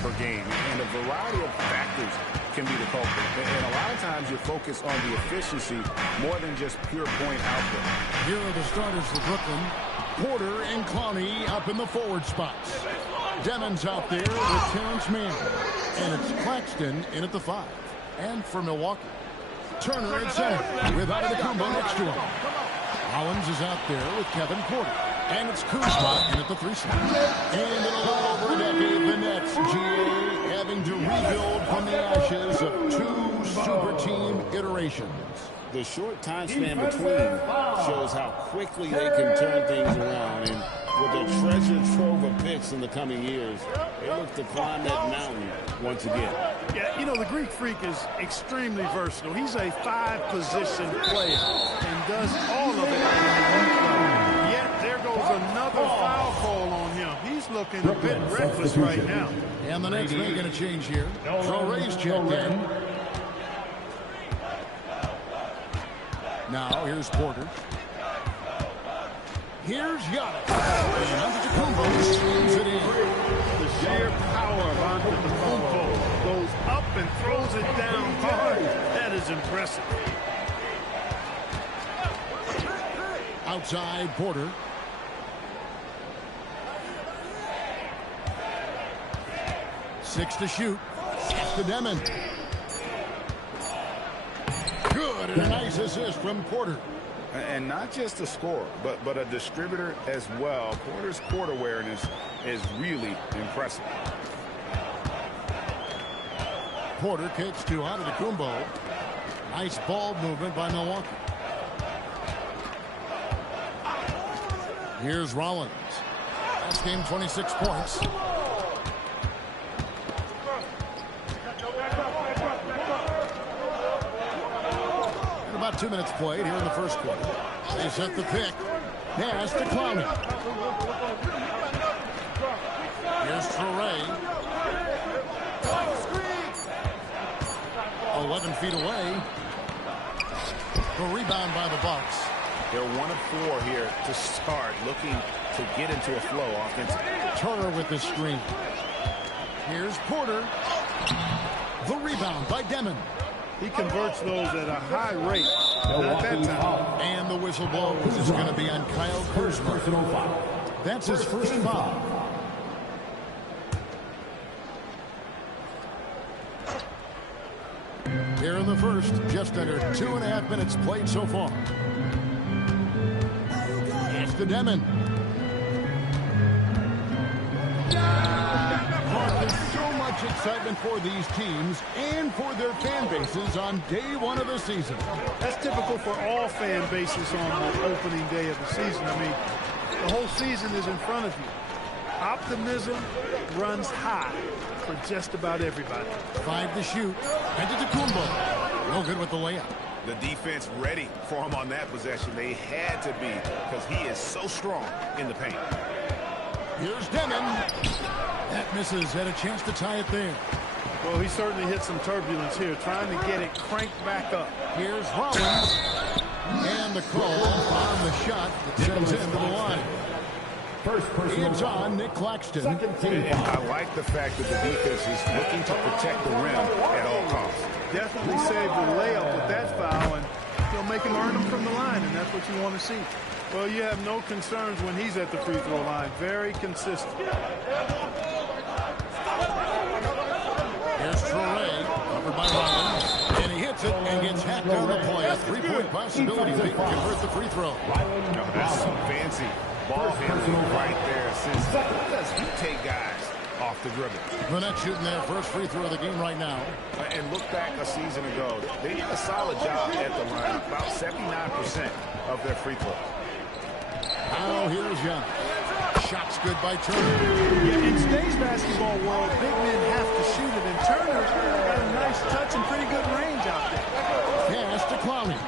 per game, and a variety of factors can be the culprit. And a lot of times you focus on the efficiency more than just pure point output. Here are the starters for Brooklyn. Porter and Clowney up in the forward spots. Demon's out there with Terrence Mann. And it's Claxton in at the 5. And for Milwaukee, Turner at center with Antetokounmpo next to him. Collins is out there with Kevin Porter. And it's Kuzma in at the 3 slot. And in a little over a decade, the Nets, GA, having to rebuild from the ashes of 2 super team iterations. The short time span between shows how quickly they can turn things around. And with a treasure trove of picks in the coming years, they look to climb that mountain once again. Yeah, you know, the Greek Freak is extremely versatile. He's a 5-position player and does all of it. Yet there goes another foul call on him. He's looking a bit reckless right now. And the Nets making a change here. Traore's checked in. Now here's Porter. Here's Giannis. And Antetokounmpo swings it in. The sheer power of Antetokounmpo goes up and throws it down hard. That is impressive. Outside Porter. Six to shoot. Six to Demon. Good, and a nice assist from Porter. And not just a scorer, but a distributor as well. Porter's court awareness is really impressive. Porter kicks to Antetokounmpo. Nice ball movement by Milwaukee. Here's Rollins. Last game, 26 points. About 2 minutes played here in the first quarter. They set the pick. Pass to Clowney. Here's Traore. 11 feet away. The rebound by the Bucks. They're 1 of 4 here to start, looking to get into a flow offensively. Turner with the screen. Here's Porter. The rebound by Demon. He converts those at a high rate. Not that time. And the whistle blows is going to be on Kyle Kuzma. That's his first foul. Here in the first, just under 2.5 minutes played so far. It's the Demon. There's so much excitement for these teams and for their fan bases on day 1 of the season. That's typical for all fan bases on the opening day of the season. I mean, the whole season is in front of you. Optimism runs high for just about everybody. 5 to shoot. Antetokounmpo. No good with the layup. The defense ready for him on that possession. They had to be, because he is so strong in the paint. Here's Demon. That misses. Had a chance to tie it there. Well, he certainly hit some turbulence here, trying to get it cranked back up. Here's Rollins. And the call on the shot that sends him to the line. It's on Nick Claxton. I like the fact that the defense is looking to protect the rim at all costs. Definitely saved the layup with that foul, and he'll make him earn them from the line, and that's what you want to see. Well, you have no concerns when he's at the free throw line. Very consistent. Here's Traore, covered by Rollins, and he hits it and gets hacked on the play. A 3-point possibility if he can convert the free throw. No, that's some fancy ball handling right there. Since does he take guys off the dribble? The Nets shooting their first free throw of the game right now. And look back a season ago, they did a solid job at the line, about 79% of their free throws. Now here's Young. Shot's good by Turner. Yeah, in today's basketball world, big men have to shoot it, and Turner's got a nice touch and pretty good range out there. Pass to Clowney.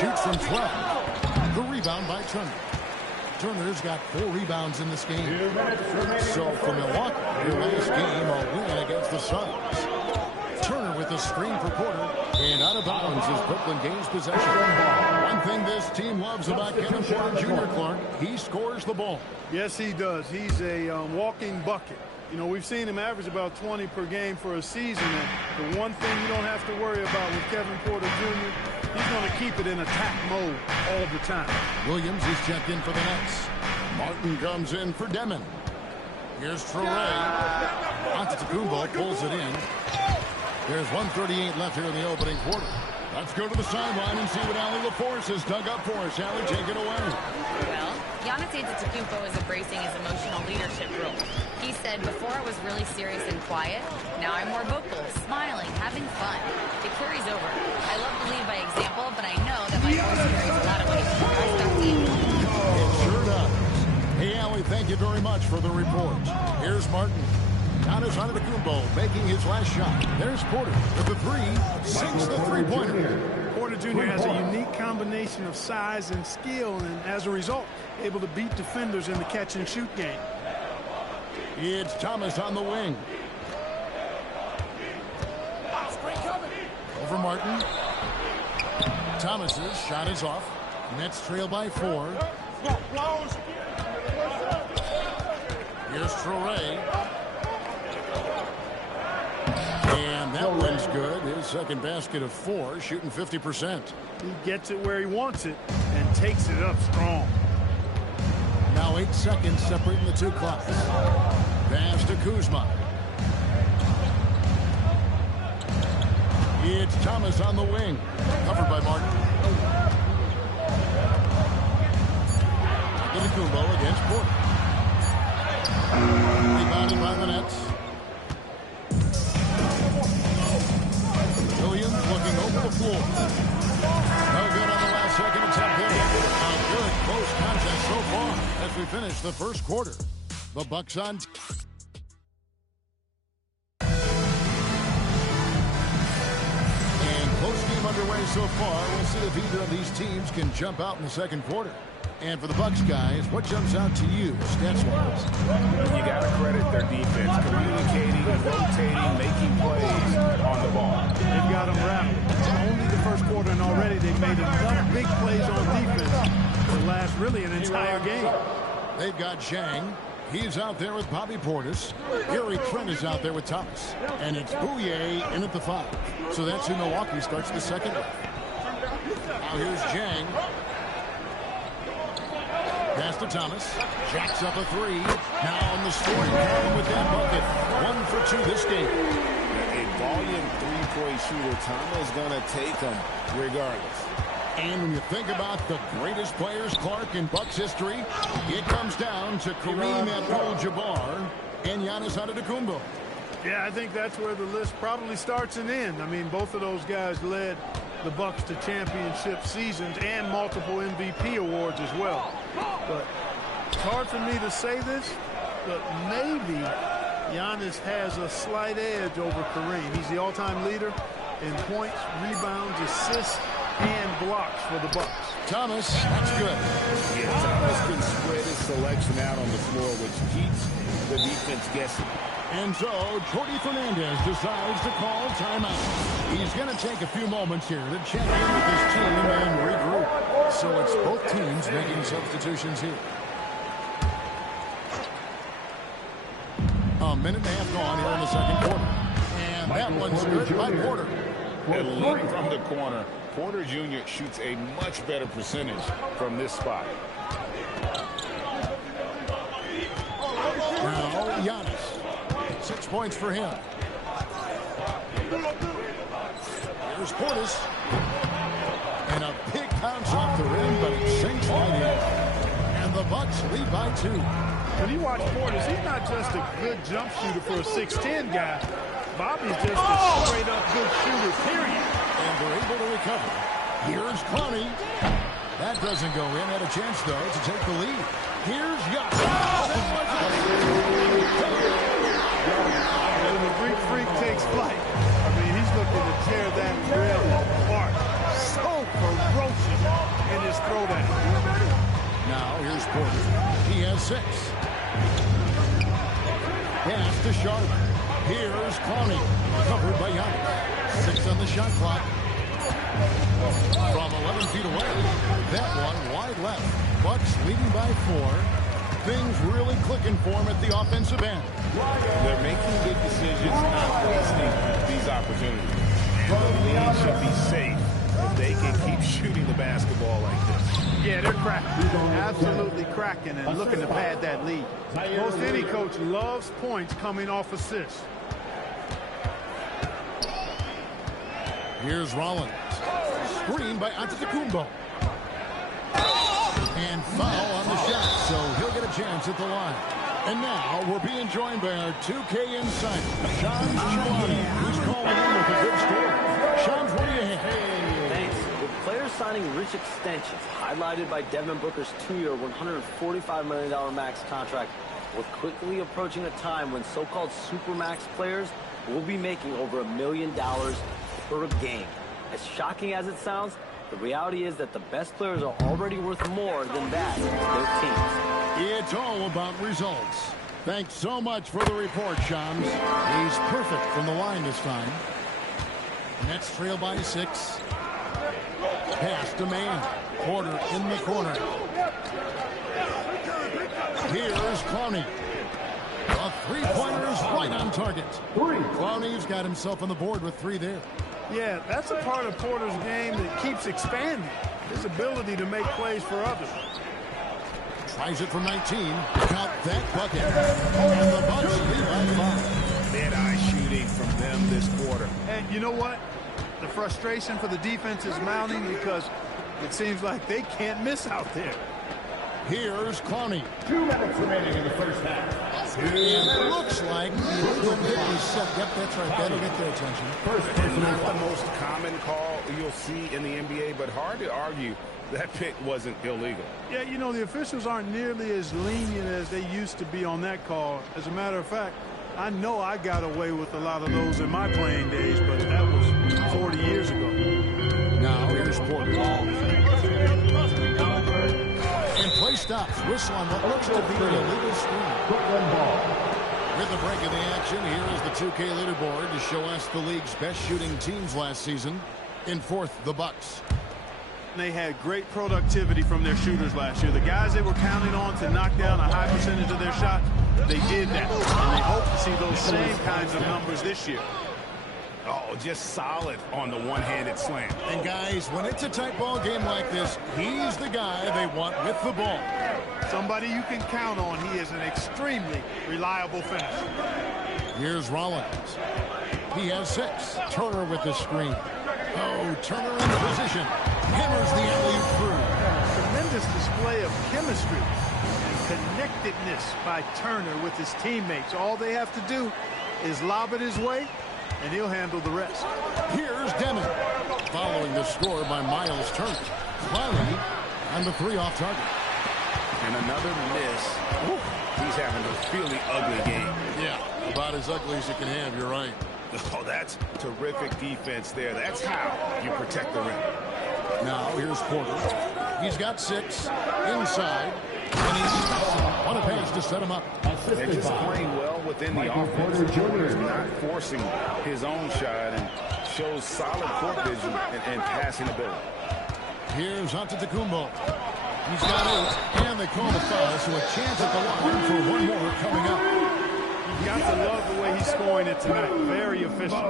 Shoots from 12. The rebound by Turner. Turner's got 4 rebounds in this game. So for Milwaukee, their last game, a win against the Suns. Turner with a screen for Porter, and out of bounds as Brooklyn gains possession. One thing this team loves about Kevin Porter Jr., Clark, he scores the ball. Yes, he does. He's a walking bucket. You know, we've seen him average about 20 per game for a season. And the one thing you don't have to worry about with Kevin Porter Jr., he's going to keep it in attack mode all the time. Williams is checked in for the Nets. Martin comes in for Demon. Here's Traore. Antetokounmpo pulls it in. There's 1:38 left here in the opening quarter. Let's go to the sideline and see what Allie LaForce has dug up for us. Allie, take it away. Well, Giannis Antetokounmpo is embracing his emotional leadership role. He said, before I was really serious and quiet, now I'm more vocal, smiling, having fun. It carries over. I love to lead by example, but I know that my voice carries a lot of weight. Guys, back to you. It sure does. Hey, Allie, thank you very much for the report. Here's Martin. Giannis Antetokounmpo making his last shot. There's Porter with the three, sinks the three-pointer. Porter Jr. has a unique combination of size and skill, and as a result, able to beat defenders in the catch-and-shoot game. It's Thomas on the wing. Over Martin. Thomas's shot is off. Nets trail by 4. Here's Traore. And that one's good. His second basket of 4, shooting 50%. He gets it where he wants it and takes it up strong. Now 8 seconds separating the two clocks. Pass to Kuzma. It's Thomas on the wing. Covered by Martin. Antetokounmpo against Porter. Rebounded by the Nets. Williams looking over the floor. No good on the last second attempt there. A good close contest so far as we finish the first quarter. The Bucks on. And close game underway so far. We'll see if either of these teams can jump out in the second quarter. And for the Bucks guys, what jumps out to you, stats-wise? You got to credit their defense, communicating, rotating, making plays on the ball. They've got them rattled. It's only the first quarter, and already they've made enough big plays on defense to last really an entire game. They've got Zhang. He's out there with Bobby Portis. Gary Trent is out there with Thomas. And it's Bouye in at the 5. So that's who Milwaukee starts the second with. Now here's Zhang. Pass to Thomas. Jacks up a 3. Now on the scoring column with that bucket. 1 for 2 this game. A volume three-point shooter, Thomas is going to take them regardless. And when you think about the greatest players, Clark, in Bucks history, it comes down to Kareem Abdul-Jabbar and Giannis Antetokounmpo. Yeah, I think that's where the list probably starts and ends. I mean, both of those guys led the Bucks to championship seasons and multiple MVP awards as well. But it's hard for me to say this, but maybe Giannis has a slight edge over Kareem. He's the all-time leader in points, rebounds, assists, and blocks for the Bucks. Thomas, that's good. Yeah, Thomas can spread his selection out on the floor, which keeps the defense guessing. And so, Jordi Fernandez decides to call timeout. He's going to take a few moments here to check in with his team and regroup. So it's both teams making substitutions here. A minute and a half gone here in the second quarter. And that one's good by Porter. And look from the corner, Porter Jr. shoots a much better percentage from this spot. Now, Giannis. 6 points for him. Here's Portis. And a big bounce off the rim, but it sinks right in. And the Bucks lead by 2. When you watch Portis, he's not just a good jump shooter for a 6'10 guy. Bobby's just a straight-up good shooter, period. And they're able to recover. Here's Clowney. That doesn't go in. Had a chance, though, to take the lead. Here's When the Greek Freak takes flight, I mean, he's looking to tear that rim apart. So ferocious in his throwdown. Now, here's Porter. He has 6. Pass to Sharp. Here's Clowney. Covered by Giannis. 6 on the shot clock. From 11 feet away. That one wide left. Bucks leading by 4. things really clicking for him at the offensive end. They're making good decisions, not wasting these opportunities. And the lead should be safe if they can keep shooting the basketball like this. Yeah, they're cracking. Absolutely cracking and looking to pad that lead. Most any coach loves points coming off assists. Here's Rollins. Screen by Antetokounmpo. And foul on the shot, so he'll get a chance at the line. And now we're being joined by our 2K insider, Sean Giovanni, who's calling in with a good story. Sean, what do you have? Thanks. With players signing rich extensions, highlighted by Devin Booker's 2-year, $145 million max contract, we're quickly approaching a time when so-called supermax players will be making over $1 million per game. As shocking as it sounds, the reality is that the best players are already worth more than that to their teams. It's all about results. Thanks so much for the report, Shams. He's perfect from the line this time. Nets trail by 6. Pass to man. Porter in the corner. Here's Clowney. A three-pointer is right on target. Clowney's got himself on the board with 3 there. Yeah, that's a part of Porter's game that keeps expanding. His ability to make plays for others. Tries it from 19. Got that bucket. And the Bucks lead by 5. Mid-eye shooting from them this quarter. And you know what? The frustration for the defense is mounting because it seems like they can't miss out there. Here's Clowney. 2 minutes remaining in the first half. And it looks like the illegal hit was set. Yep, that's right. That'll get their attention. And not the most common call you'll see in the NBA, but hard to argue that pick wasn't illegal. Yeah, you know, the officials aren't nearly as lenient as they used to be on that call. As a matter of fact, I know I got away with a lot of those in my playing days, but that was 40 years ago. Now here's Porter. And play stops. Whistle on what looks to be an illegal screen. With the break of the action, here is the 2K leaderboard to show us the league's best shooting teams last season. In 4th, the Bucks. They had great productivity from their shooters last year. The guys they were counting on to knock down a high percentage of their shot, they did that. And they hope to see those same kinds of numbers this year. Oh, just solid on the one-handed slam. And guys, when it's a tight ball game like this, he's the guy they want with the ball. Somebody you can count on. He is an extremely reliable finisher. Here's Rollins. He has 6. Turner with the screen. Oh, Turner in the position. Hammers the alley-oop through. Tremendous display of chemistry and connectedness by Turner with his teammates. All they have to do is lob it his way, and he'll handle the rest. Here's Demon. Following the score by Miles Turner. Clowney on the 3 off target. And another miss. He's having a really ugly game. Yeah, about as ugly as you can have, you're right. Oh, that's terrific defense there. That's how you protect the rim. Now here's Porter. He's got 6 inside. And he's on a pass to set him up. They're just playing well within the offense. Porter's not forcing his own shot and shows solid court vision and passing ability. Here's Antetokounmpo. He's got 8, and they call the foul, so a chance at the line for one more coming up. You've got to love the way he's scoring it tonight. Very efficient.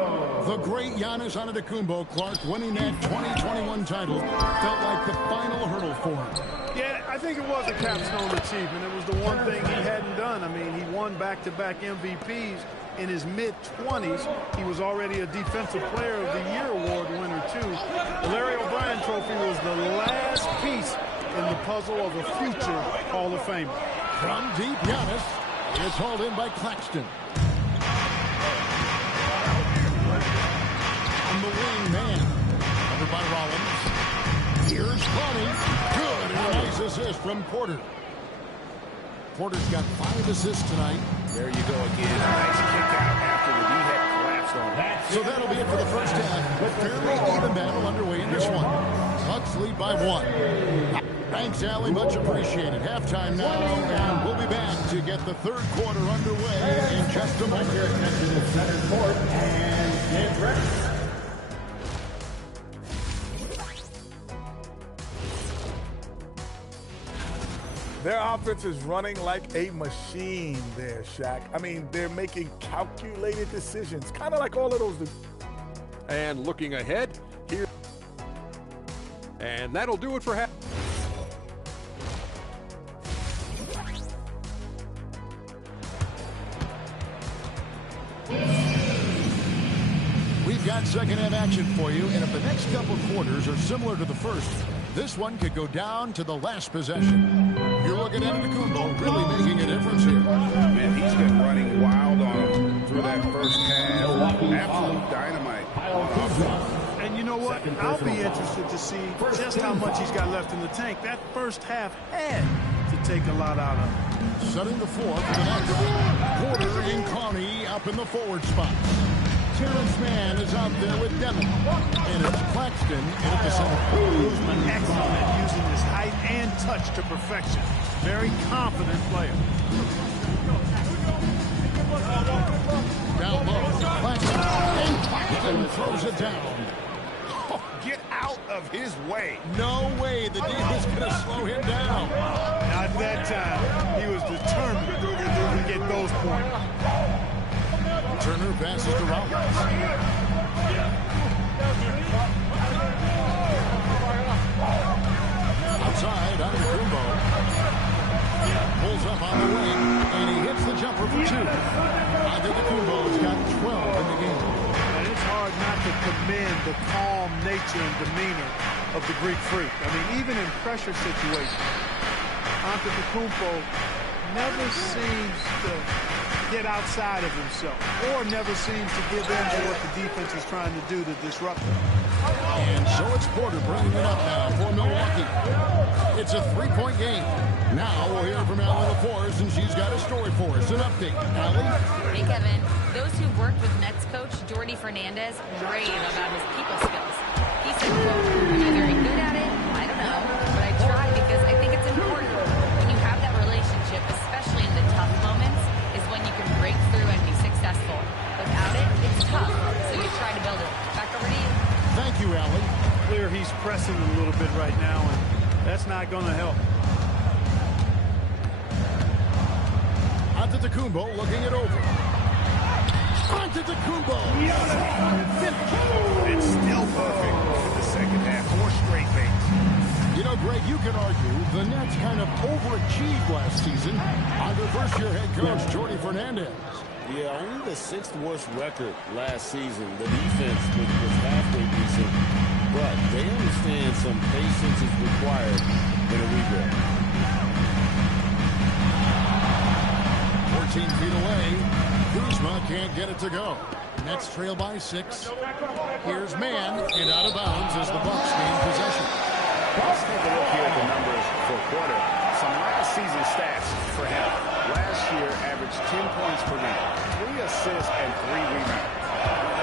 The great Giannis Antetokounmpo, Clark, winning that 2021 title felt like the final hurdle for him. Yeah, I think it was a capstone achievement. It was the one thing he hadn't done. I mean, he won back-to-back MVPs in his mid-20s. He was already a Defensive Player of the Year award winner, too. The Larry O'Brien Trophy was the last piece in the puzzle of a future Hall of Famer. From deep, Giannis is hauled in by Claxton. On the wing, man. Covered by Rollins. Here's Clowney. Good, and a nice assist from Porter. Porter's got 5 assists tonight. There you go again. A nice kick out after the D had collapsed on him. So that'll be it for the first half. A fairly even battle underway in this one. Bucks lead by 1. Thanks, Allie. Much appreciated. Halftime now, and we'll be back to get the 3rd quarter underway in just a moment. Attention to center court and get ready. Their offense is running like a machine there, Shaq. I mean, they're making calculated decisions, kind of like all of those. And looking ahead, here. And that'll do it for half. We've got second half action for you, and if the next couple quarters are similar to the first, this one could go down to the last possession. You're looking at Antetokounmpo really making a difference here. Man, he's been running wild on him through that first half. Absolute dynamite on offense. And you know what? I'll be interested to see just how much he's got left in the tank. That first half had to take a lot out of him. Setting the floor for the next. Porter and Connie up in the forward spot. Terrence Mann is out there with Devin. And it's Claxton in at the center. Kuzma excellent at using his height and touch to perfection. Very confident player. Down low. Claxton. And Claxton throws it down. Get out of his way. No way the D was going to slow him down. Not that time. He was determined to get those points. Turner passes to Rollins. Outside, Antetokounmpo. Pulls up on the wing, and he hits the jumper for two. Antetokounmpo's got 12 in the game. And it's hard not to commend the calm nature and demeanor of the Greek Freak. I mean, even in pressure situations, Antetokounmpo never seems to get outside of himself or never seems to give in to what the defense is trying to do to disrupt him. And so it's Porter bringing it up now for Milwaukee. It's a three-point game. Now we'll hear from Allie LaForce, and she's got a story for us. An update. Allie? Hey, Kevin. Those who've worked with Nets coach Jordy Fernandez rave about his people skills. He said, quote, "Am I very good at it? I don't know. But I try because I think it's important. When you have that relationship, especially in the tough moments, is when you can break through and be successful. Without it, it's tough. So you try to build it." Back over to you. Thank you, Allie. Clear he's pressing a little bit right now, and that's not going to help. Antetokounmpo looking it over. Antetokounmpo! It's still perfect in the second half. 4 straight things. You know, Greg, you could argue the Nets kind of overachieved last season under first-year head coach Jordy Fernandez. Yeah, only the 6th worst record last season. The defense was halfway decent, but they understand some patience is required in a rebuild. 14 feet away. Kuzma can't get it to go. Nets trail by 6. Here's Mann, and out of bounds as the Bucks gain possession. Let's take a look here at the numbers for Porter. Some last season stats for him. Last year, averaged 10 points per game, 3 assists, and 3 rebounds.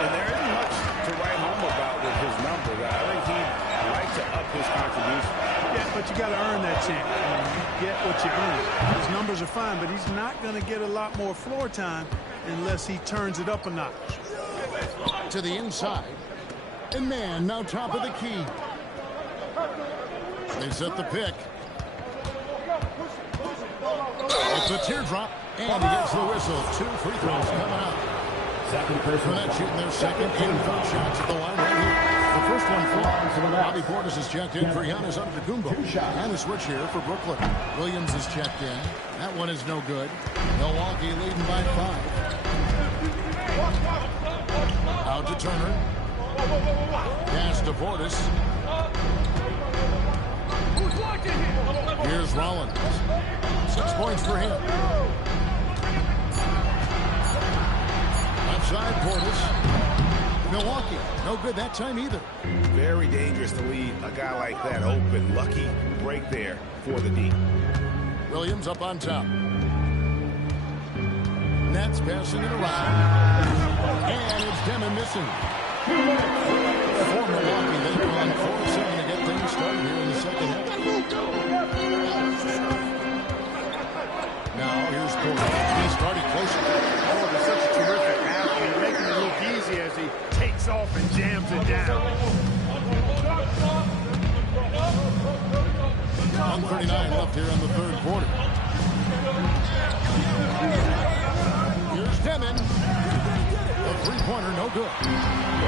And there isn't much to write home about with his numbers. I think he'd like to up his contribution. Yeah, but you got to earn that chance. You get what you earn. His numbers are fine, but he's not going to get a lot more floor time unless he turns it up a notch. To the inside. And Mann now top of the key. They set the pick. It's a teardrop, and he gets the whistle. 2 free throws coming up. Burnett shooting their second and third shots at the line right here. The first one falls. Bobby Portis is checked in for Giannis Antetokounmpo. And a switch here for Brooklyn. Williams is checked in. That one is no good. Milwaukee leading by 5. Out to Turner. Pass to Portis. Here's Rollins. 6 points for him. Outside Portis. Milwaukee, no good that time either. Very dangerous to leave a guy like that open. Lucky break there for the D. Williams up on top. Nets passing it around. And it's Demon missing. For Milwaukee, they've gone 4-7 to get things started here in the second half. Now here's Porter. He's starting closer. Oh, it's such a terrific athlete, making it look easy as he takes off and jams it down. On 1:39 left here in the third quarter. Here's Demon. A three-pointer, no good. Well,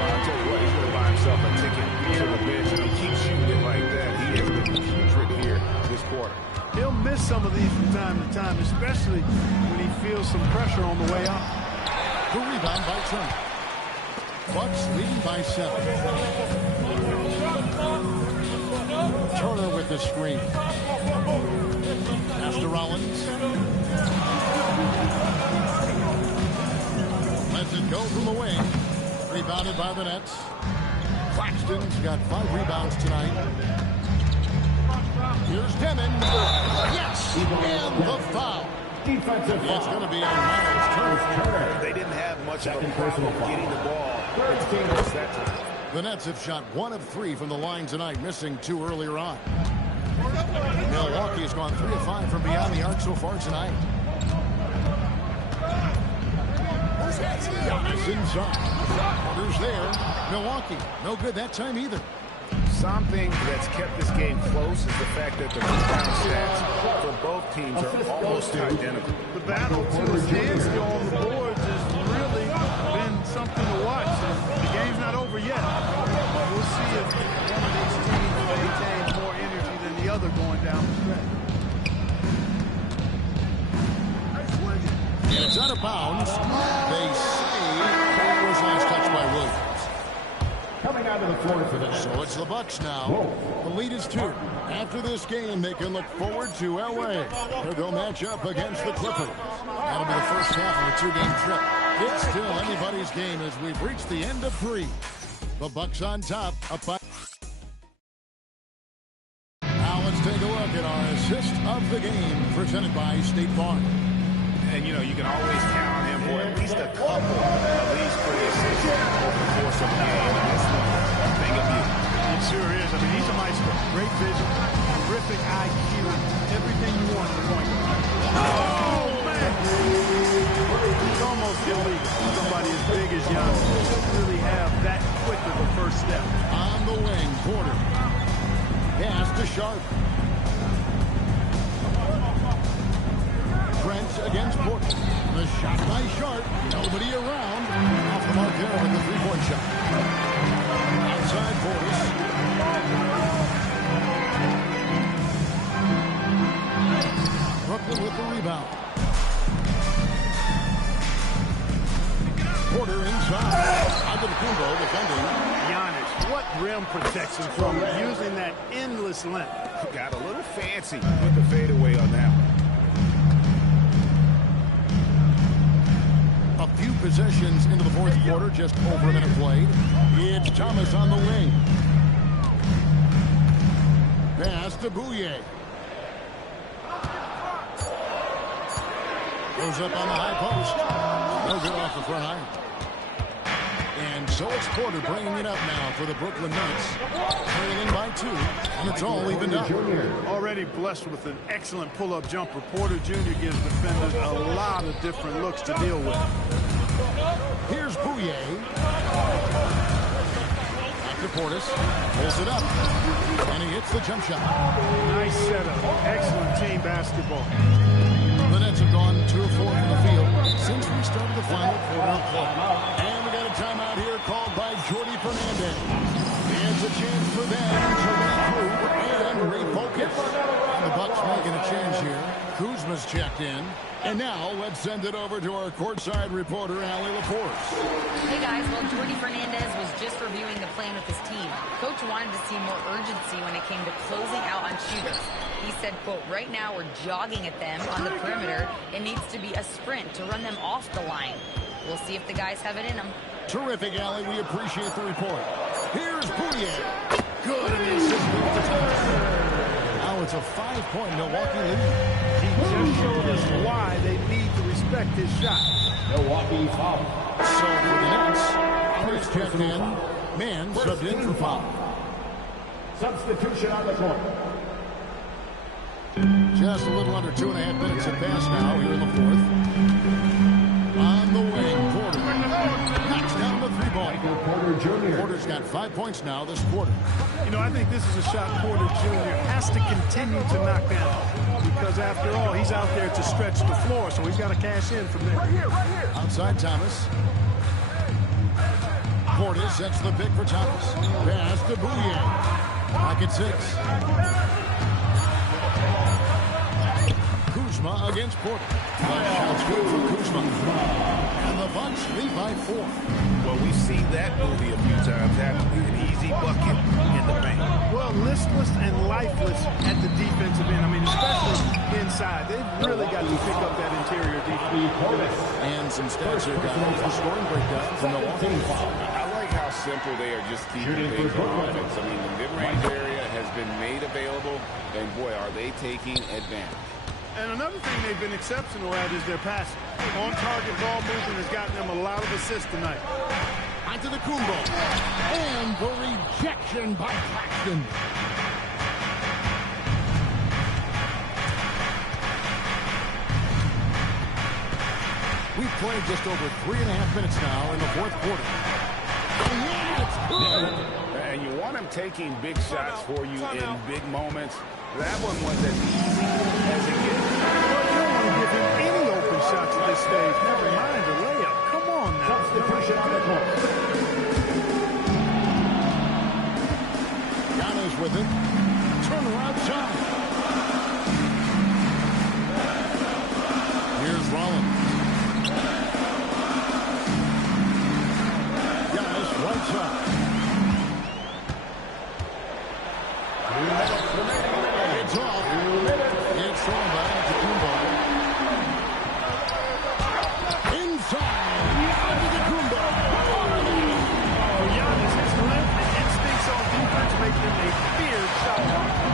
I'll tell you what, he's going to buy himself a ticket to the bench. If he keeps shooting it like that, he has been putrid here this quarter. He'll miss some of these from time to time, especially when he feels some pressure on the way up. The rebound by Turner. Bucks leading by 7. Turner with the screen. Pass to Rollins. Lets it go from the wing. Rebounded by the Nets. Claxton's got 5 rebounds tonight. Here's Demon. Yes! And the foul. Defensive foul. It's going to be on Miles Turner. They didn't have much of a problem getting the ball. That time. The Nets have shot 1 of 3 from the line tonight, missing 2 earlier on. Milwaukee has gone 3 of 5 from beyond the arc so far tonight. Giannis inside. Carter's there. Milwaukee, no good that time either. Something that's kept this game close is the fact that the rebound stats for both teams are almost identical. The battle to the standstill on the boards has really been something to watch. The game's not over yet. We'll see if one of these teams maintains more energy than the other going down the stretch. And it's out of bounds. They say that was last touch by Williams. Coming out of the floor for the So it's the Bucks now. The lead is 2. After this game, they can look forward to LA, where they'll match up against the Clippers. That'll be the first half of a 2-game trip. It's still anybody's game as we've reached the end of 3. The Bucks on top, up by... Now let's take a look at our assist of the game, presented by State Farm. And, you know, you can always count on him for at least a couple of these free assists over the course of the game. And that's the thing of beauty. It sure is. I mean, he's a maestro. Great vision, terrific IQ, everything you want in a point guard. Oh, man! It's almost illegal. Somebody as big as Giannis doesn't really have that quick of a first step. On the wing, Porter. Pass to Sharp. Trent against Porter. The shot by Sharp. Nobody around. Off the mark there with the three-point shot. Outside Portis. Brooklyn with the rebound. Porter inside. Antetokounmpo defending. Giannis, what rim protection from using that endless length. Got a little fancy with the fadeaway on that one. A few possessions into the fourth quarter, just over a minute played. It's Thomas on the wing. Pass to Bouye. Goes up on the high post. No good off the front iron. And so it's Porter bringing it up now for the Brooklyn Nets. Trailing by 2, and it's all evened up. Already blessed with an excellent pull-up jumper. Porter Jr. gives defenders a lot of different looks to deal with. Here's Bouye. Back to Portis. Pulls it up. And he hits the jump shot. Nice setup. Excellent team basketball. The Nets have gone 2 of 4 from the field since we started the final quarter of play. And we got a timeout here called by Jordi Fernandez. It's a chance for them to regroup and refocus. And the Bucks making a change here. Kuzma's checked in. And now let's send it over to our courtside reporter, Allie LaForce. Hey guys, well, Jordi Fernandez was just reviewing the plan with his team. Coach wanted to see more urgency when it came to closing out on shooters. He said, quote, right now we're jogging at them on the perimeter. It needs to be a sprint to run them off the line. We'll see if the guys have it in them. Terrific, Allie. We appreciate the report. Here's Bouye. Good, and the assist with the touch. Now it's a 5-point Milwaukee lead. He just showed us why they need to respect his shot. Milwaukee foul. So for the Nets, Chris checked in. Man subbed in for foul. Substitution on the court. Just a little under 2.5 minutes have passed now here in the fourth. On the wing, Porter knocks down the 3 ball. Michael Porter Jr. Porter's got 5 points now this quarter. You know, I think this is a shot Porter Jr. has to continue to knock down because, after all, he's out there to stretch the floor, so he's got to cash in from there. Outside Thomas. Porter sets the pick for Thomas. Pass to Boulier. Back at 6. Kuzma against Porter. Shots good for Kuzma. And the Bucks lead by 4. Well, we've seen that movie a few times, haven't we? An easy bucket in the paint. Well, listless and lifeless at the defensive end. I mean, especially inside. They've really got to pick up that interior defense. And some stats here, guys. The scoring breakdown from Milwaukee. I like how simple they are just keeping things on offense. I mean, the mid-range area has been made available, and boy, are they taking advantage. And another thing they've been exceptional at is their passing. On-target ball movement has gotten them a lot of assists tonight. Onto the Kumbo. And the rejection by Claxton. We've played just over 3.5 minutes now in the fourth quarter. And it's good. And you want him taking big shots for you in big moments. That one was as easy as it gets. Well, you don't want to give him any open shots at this stage. Never mind the layup. Come on now. Substitution on the court. Giannis with it. Turnaround shot. Here's Rollins. Giannis, right side. It's off. It's thrown by Antetokounmpo. Inside. Antetokounmpo. For Giannis, his length and instincts on defense make him a feared shot blocker.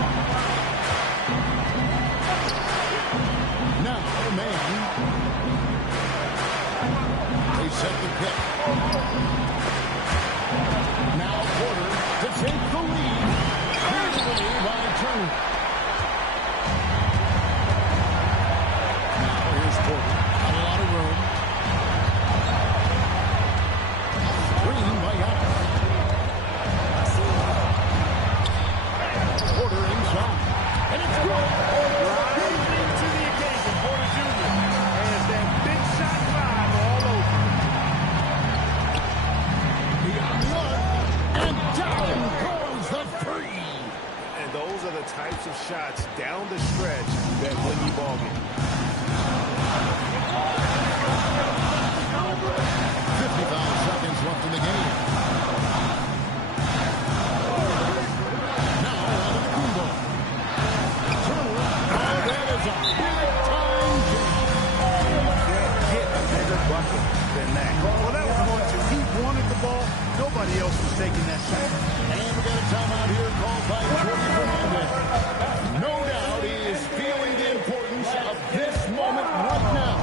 Now the man. They set the pick. Now Porter to take the lead. Here's away by Turner. Now here's Porter. Got a lot of room. Screen by Giannis. Porter inside. And it's good. Rising to the occasion, Porter Jr. has that big shot vibe all over. Beyond one. And down goes the three. And those are the types of shots down the stretch that win you ball games. 55 seconds left in the game. Now Antetokounmpo. Turner. Oh, that is a big-time Can't get a bigger bucket than that. Well, that was one, too. He wanted the ball. Nobody else was taking that shot. And we got a timeout here called by Jordan Fernandez. No doubt he is feeling the importance of this moment right now.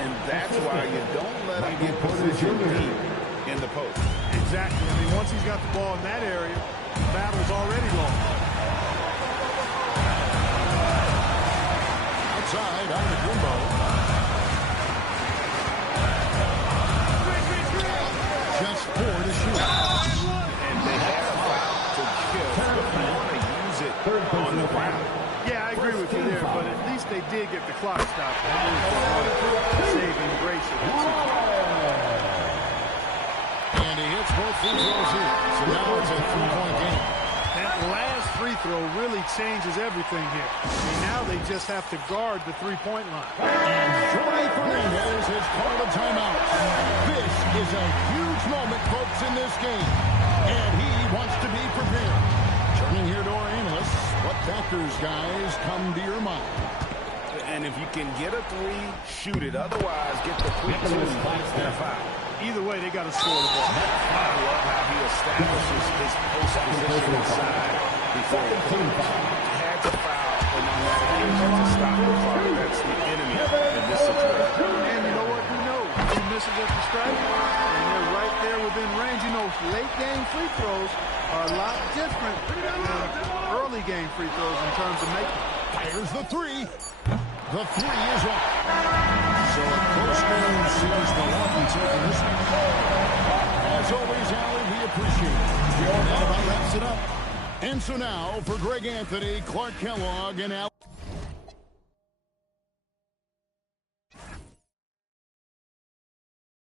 And that's why you don't let him get position deep in the post. Exactly. I mean, once he's got the ball in that area, the battle's already lost. Outside Antetokounmpo. Just 4 to shoot. And they have a foul to kill, but you want to use it on the foul. Yeah, I agree with you there, but at least they did get the clock stopped. That is saving grace of that situation. And he hits both free throws here. So now it's a 3-point game. That last free throw really changes everything here. I mean, now they just have to guard the three-point line. And Jordan Fernandez has called a timeout. This is a huge moment, folks, in this game. And he wants to be prepared. Turning here to our analysts, what factors, guys, come to your mind? And if you can get a three, shoot it. Otherwise, get the quick two and a foul. Either way, they got to score the ball. I love how he establishes his post position inside before he had to foul and on that occasion to stop the foul. That's the enemy in this situation. And you know what? Who knows? He misses at the stripe, and they're right there within range. You know, late game free throws are a lot different than early game free throws in terms of making. Fires the three. The three is off. So a close game sees Milwaukee taking this one. As always, Allie, we appreciate it. That about wraps it up. And so now, for Greg Anthony, Clark Kellogg, and Al.